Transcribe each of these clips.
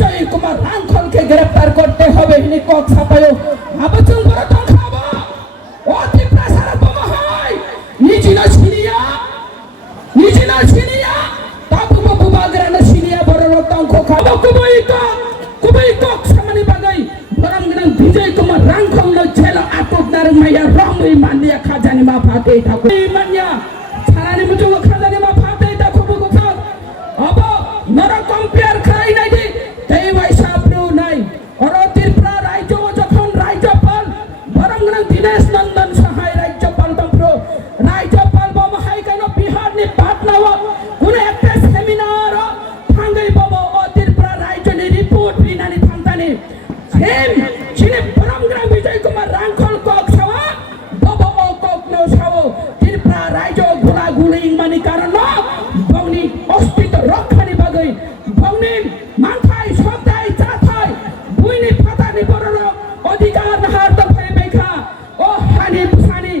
বিজয় কুমার রাংখলকে গ্রেফতার করতে হবে হিনি কক ছাপায়ো আবচুং বড় তো খাবো অতি প্রেসার বোমা হয় নিজিনা সিনিয়া তাবু বাবু বাগরানা সিনিয়া বড় রতং খো খাবো কুবই কক সামনে বাগাই বরং গিনাং বিজয় কুমার রাংখল নো ছেলে আটক দারং মাইয়া রংই মানিয়া খাজানি মা ফাতে থাকো মানিয়া ছাড়ানি মুজো খাজানি মা ফাতে থাকো বুকো अब नर कम्पेयर खाई নাই দি তেই পয়সা প্রু নাই অরতির প্রা রাজ্য যখন রাজ্যপাল বরংগন দীনেশ নন্দন সহায় রাজ্যপাল তন্ত্র রাজ্যপাল বমহাই কেন বিহার নি পাটনাও কোন একটা সেমিনার থাঙ্গাই বব অতির প্রা রাজ্য নি রিপোর্ট বিনানি থামতানি সেম চিনে বরংগন বিজয় কুমার রাংখল কক ছাওয়া বব ও কক নো ছাও তির প্রা রাজ্য গুলা গুলিং মানি কারণ বংনি অস্তিত্ব রক্ষানি বাগৈ বংনি মানথাই সদাই চাথাই বুইনি ফাতানি বড় অধিকার নাহার দফাই বেখা ও হানি বুসানি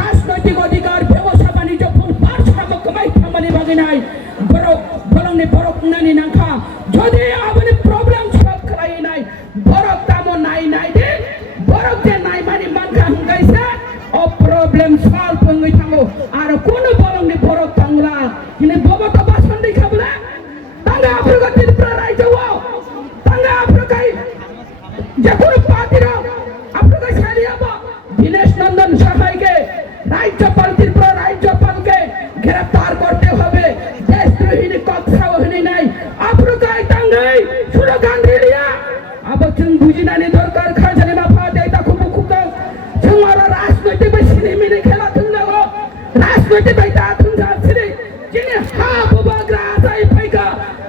রাজনৈতিক অধিকার ব্যবসা বাণিজ্য ফুল পারছাম কমাই থামানি বাগৈ নাই বড় বলংনি বড় নানি নাখা যদি আপনি প্রবলেম সলভ করাই নাই বড় তামো নাই দে বড় যে নাই মানি মানখা হুঙ্গাইছে ও প্রবলেম সলভ হই থামো আর কোন বলংনি বড় তাংলা কিনে বব তো বাসন দেখা বলে তাঙ্গা আফ্রিকার প্রায় যাও তাঙ্গা আফ্রিকায় যে কোন পার্টির আফ্রিকায় ছাড়িয়াবো দীনেশ নন্দন সহায়কে রাজ্যপালকে গ্রেফতার করতে হবে দেশদ্রোহী কক্ষাওহীনি নাই আফ্রিকায় তাঙ্গাই স্লোগান দিলিয়া আবচুং বুঝিনানি দরকার খাজানি মাফা দেয় তা খুব তোমারা রাজনৈতিক বেশি মিনে খেলা তুমি রাজনৈতিক বাইতা তুমি যাচ্ছি जिन्हें हाँ बुबाग्रा आसाई फाइका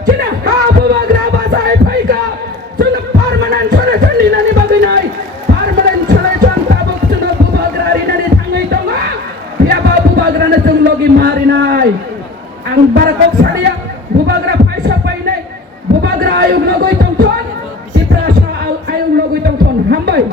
जिन्हें हाँ बुबाग्रा बासाई फाइका जिन्हें परमानेंट सोल्यूशन निनानी बागिनाई परमानेंट सोल्यूशन ताबुक जिन्हें बुबाग्रा निनानी थांगई तोंगा या बा बुबाग्रा ने तुम लोगी मारी नाई ang barakok salia bubagra paisa painai bubagra ayung logoy tongton si prasa ayung logoy tongton hambay